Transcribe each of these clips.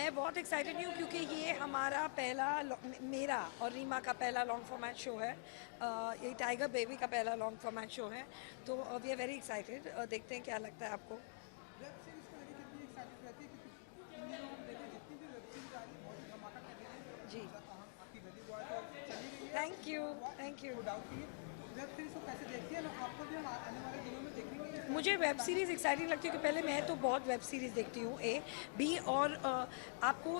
मैं बहुत एक्साइटेड हूँ क्योंकि ये हमारा मेरा और रीमा का पहला लॉन्ग फॉर्मेट शो है। ये टाइगर बेबी का पहला लॉन्ग फॉर्मेट शो है, तो वी आर वेरी एक्साइटेड। देखते हैं क्या लगता है आपको। वेब सीरीज को लेकर कितनी एक्साइटेड रहती है, क्योंकि इन दिनों हम देखें जितनी भी वेब सीरीज आ रही है बहुत ही धमाका कर रही है। जी, आपकी गली बॉय तो चली गई है, thank you, thank you. No doubt नहीं है। तो वेब सीरीज को कैसे देखती है ना, आपको भी हम आने वाले दिनों में देखने को किस तरह मुझे से वेब बताना। सीरीज़ एक्साइटिंग लगती है कि पहले मैं तो बहुत वेब सीरीज़ देखती हूँ ए बी और आपको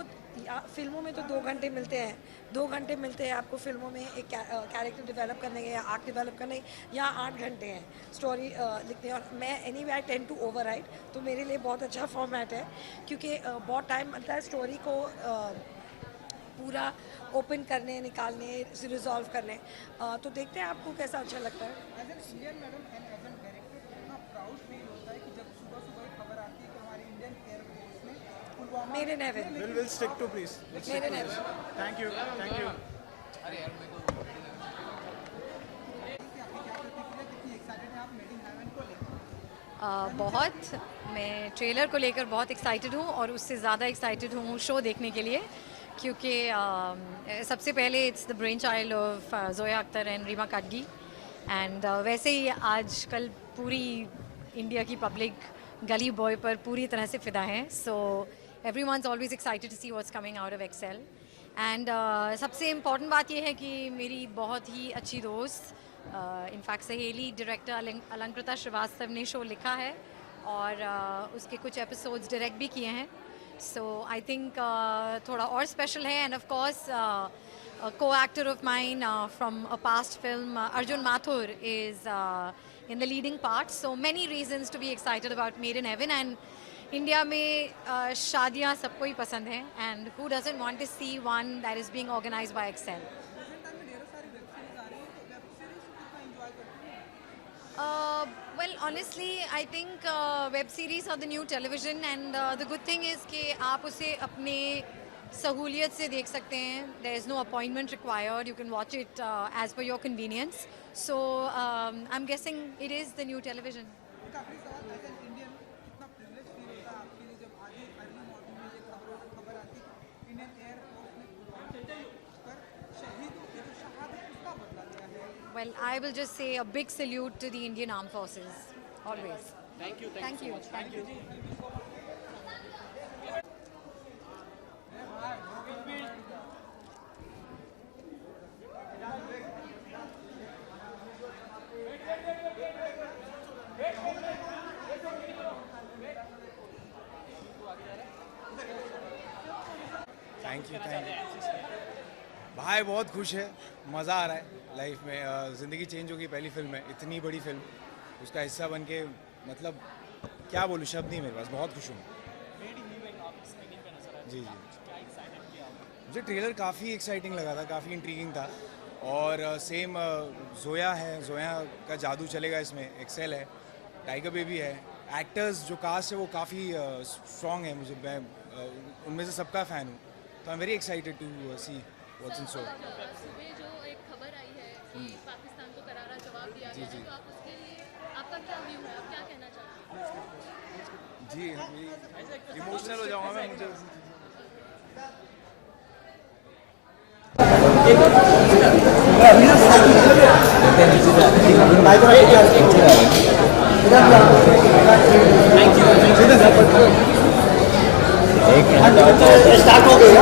फिल्मों में तो 2 घंटे मिलते हैं, 2 घंटे मिलते हैं आपको फिल्मों में एक कैरेक्टर डेवलप करने के या आर्क डेवलप करने। यहाँ 8 घंटे हैं स्टोरी लिखने, और मैं anyway I tend to overwrite, तो मेरे लिए बहुत अच्छा फॉर्मेट है क्योंकि बहुत टाइम लगता है स्टोरी को पूरा ओपन करने, निकालने, रिजॉल्व करने। तो देखते हैं आपको कैसा अच्छा लगता है। As an Indian madam and as an director कितना प्राउड फील होता है कि जब सुबह सुबह ही खबर आती है कि हमारी इंडियन एयरफोर्स ने पुलवामा मेरे Newan, We'll stick to please. मेरे Newan. Thank you. Thank you. कि आपकी क्या प्रतिक्रिया, कितनी एक्साइटेड है आप मेड इन हेवन को लेकर? बहुत। मैं ट्रेलर को लेकर बहुत एक्साइटेड हूँ और उससे ज़्यादा एक्साइटेड हूँ शो देखने के लिए, क्योंकि सबसे पहले it's the brain child of Zoya Akhtar and Reema Kagti. And वैसे ही आज कल पूरी इंडिया की पब्लिक गली बॉय पर पूरी तरह से फिदा है। So everyone is always excited to see what's coming out of Excel. And सबसे इम्पॉर्टेंट बात यह है कि मेरी बहुत ही अच्छी दोस्त, इनफैक्ट सहेली, डायरेक्टर अलंकृता श्रीवास्तव ने शो लिखा है और उसके कुछ एपिसोड्स डायरेक्ट भी किए हैं। सो आई थिंक थोड़ा और स्पेशल है। End of course co-actor of mine from a past film, Arjun Mathur, is in the leading part. So many reasons to be excited about Made in Heaven. And India में शादियाँ सबको ही पसंद हैं, and who doesn't want to see one that is being organized by Excel. Present time में ढेरों सारी web series आ रही है, तो वेब सीरीज को कितना एंजॉय करती हैं? Well, honestly, I think web series are the new television, and the good thing is कि आप उसे अपने सहूलियत से देख सकते हैं. There is no appointment required. You can watch it as per your convenience. So I'm guessing it is the new television. एक आखिरी सवाल, एज एन इंडियन कितना प्रिविलेज फील होता है आपके लिए जब आज ही अर्ली मॉर्निंग में ये खबर आती है कि इंडियन एयरफोर्स ने पुलवामा पर शहीद की जो शहादत उसका बदला लिया है? Well, I will just say a big salute to the Indian Armed Forces. Always. Thank you. Thank you. Thank you. Thank you. भाई बहुत खुश है, मज़ा आ रहा है लाइफ में। ज़िंदगी चेंज होगी, पहली फिल्म है, इतनी बड़ी फिल्म, उसका हिस्सा बन के मतलब क्या बोलूँ, शब्द नहीं मेरे पास, बहुत खुश हूँ। जी जी, मुझे ट्रेलर काफ़ी एक्साइटिंग लगा था, काफ़ी इंट्रीगिंग था। और सेम जोया है, जोया का जादू चलेगा इसमें, एक्सेल है, टाइगर बेबी है, एक्टर्स जो कास्ट है वो काफ़ी स्ट्रॉन्ग है। मैं उनमें से सबका फ़ैन हूँ, तो I am very excited to see what's in store. सुबह जो एक खबर आई है कि पाकिस्तान को करारा जवाब दिया गया है, तो आप उसके लिए आपका क्या व्यू है, आप क्या कहना चाहते हैं? जी, इमोशनल हो जाऊँगा मैं, मुझे स्टार्ट हो गई।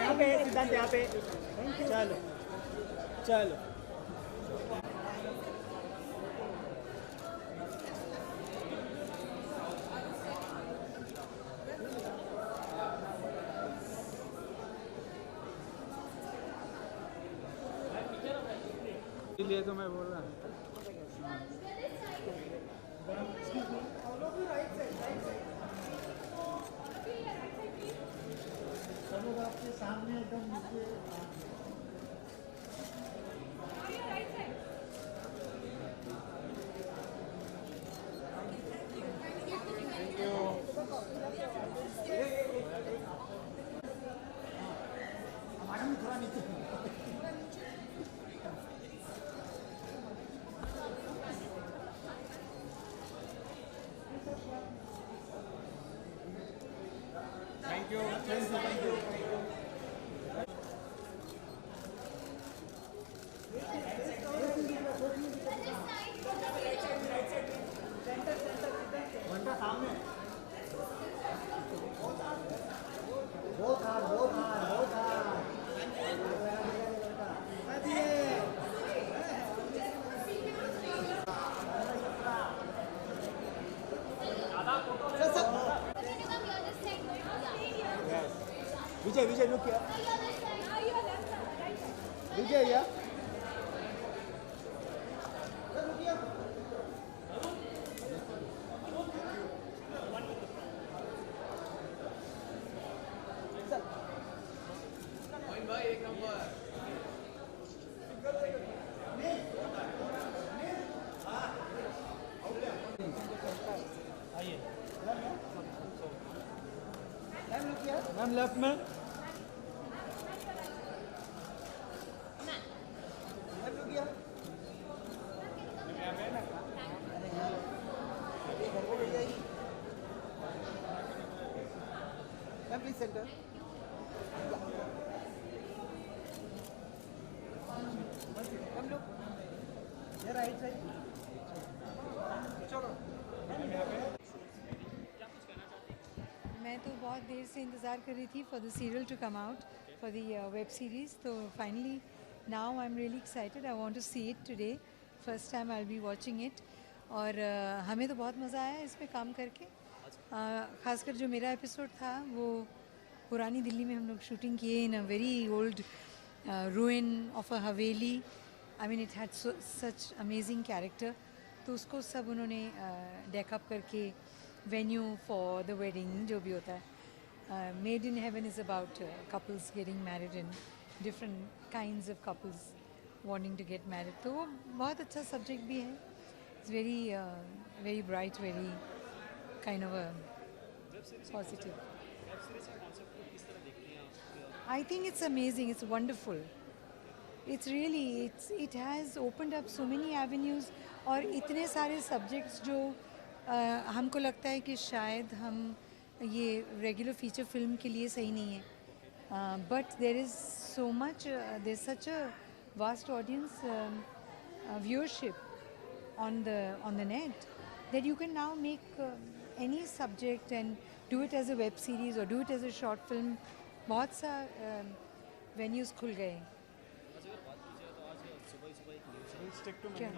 यहाँ पे सिद्धांत, यहाँ पे चलो चलो। इसलिए तो मैं बोल रहा हूँ। सब लोग आपके सामने एकदम नीचे घंटा सामने बहुत हार्ड बहुत हार्ड बहुत हार्ड विजय विजय लुक किया विजय या मैम लेफ्ट में ma'am please centre ma'am look ये राइट साइड चलो मैं तो बहुत देर से इंतज़ार कर रही थी for the serial to come out for the web series तो finally now I am really excited I want to see it today first time I will be watching it और हमें तो बहुत मज़ा आया इस पे काम करके ख़ासकर जो मेरा एपिसोड था वो पुरानी दिल्ली में हम लोग शूटिंग किए in a very old ruin of a haveli I mean it had such amazing character तो उसको सब उन्होंने डेकअप करके वेन्यू फॉर द वेडिंग जो भी होता है made in heaven is about couples getting married in different kinds of couples wanting to get married तो वो बहुत अच्छा सब्जेक्ट भी है it's very very bright very kind of a positive I think it's amazing. It's wonderful. It's really it has opened up so many avenues और इतने सारे subjects जो हमको लगता है कि शायद हम ये regular feature film के लिए सही नहीं है. But there is so much. There's such a vast audience viewership on the net that you can now make any subject and do it as a web series or do it as a short film. बहुत सा venues खुल गए क्या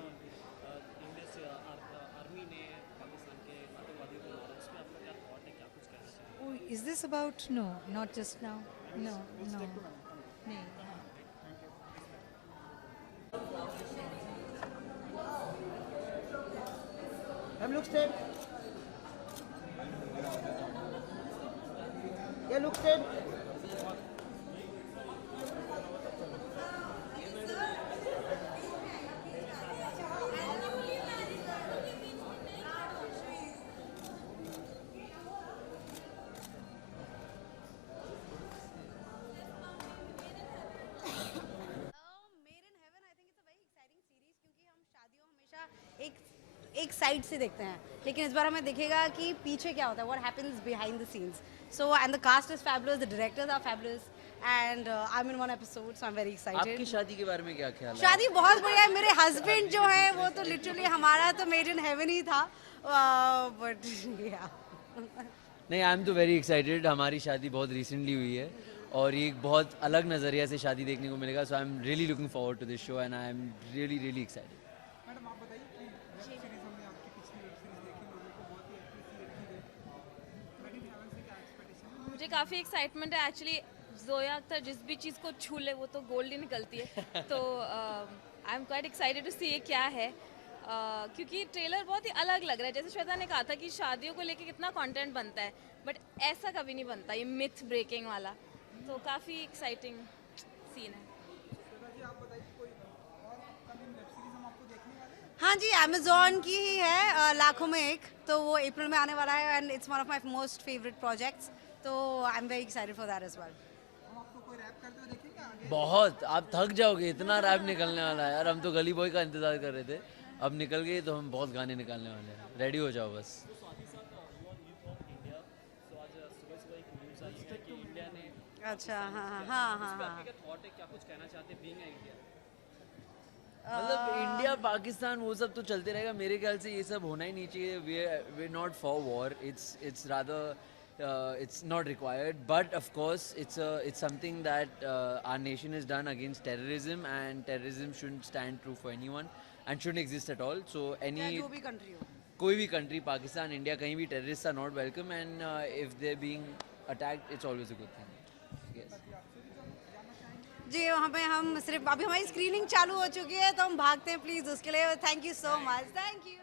is this about no not just now no no नहीं ma'am look straight या look straight एक side से देखते हैं लेकिन इस बार हमें दिखेगा कि पीछे क्या होता है what happens behind the scenes so and the cast is fabulous the directors are fabulous and I am in one episode so I am very excited आपकी शादी के बारे में क्या ख्याल है? शादी बहुत बढ़िया है मेरे हस्बैंड जो है वो तो लिटरली हमारा तो मेड इन हेवन ही था बट या नहीं, आई एम तो वेरी एक्साइटेड. हमारी शादी बहुत रिसेंटली हुई है और ये एक बहुत अलग नज़रिया से शादी देखने को मिलेगा. So I am really looking forward to this show and I am really really excited. Madam आप बताइए कि वेब सीरीज हमने आपकी पिछली वेब सीरीज देखी लोगों को बहुत ही एप्रिशिएट की गई मेड इन हेवन से क्या एक्सपेक्टेशन है? मुझे काफ़ी एक्साइटमेंट है एक्चुअली. जोया अख्तर जिस भी चीज़ को छू ले वो तो गोल्ड ही निकलती है. तो I am quite excited to see ये क्या है, क्योंकि ट्रेलर बहुत ही अलग लग रहा है. जैसे श्वेता ने कहा था कि शादियों को लेके कितना कंटेंट बनता है, बट ऐसा कभी नहीं बनता, ये मिथ ब्रेकिंग वाला. तो काफ़ी एक्साइटिंग सीन है. हाँ जी, अमेजोन की ही है, लाखों में एक. तो वो अप्रैल में आने वाला है and it's one of my most favourite projects. तो I am very excited for that as well. बहुत, आप थक जाओगे, इतना रैप निकलने वाला है यार. हम तो गली बॉय का इंतजार कर रहे थे, अब निकल गए तो हम बहुत गाने निकालने वाले हैं. रेडी हो जाओ बस. अच्छा, हाँ हाँ हाँ हाँ. मतलब इंडिया पाकिस्तान वो सब तो चलते रहेगा. मेरे ख्याल से ये सब होना ही नहीं चाहिए. We are not for war. It's rather it's not required, but of course it's something that our nation has done against terrorism, and terrorism shouldn't stand true for anyone and shouldn't exist at all. So जो भी country हो, कोई भी country, Pakistan, India, कहीं भी terrorists are not welcome, and if they're being attacked, it's always a good thing. Yes. जी वहाँ पे हम सिर्फ अभी हमारी स्क्रीनिंग चालू हो चुकी है तो हम भागते हैं प्लीज़ उसके लिए. Thank you so much. Thank you.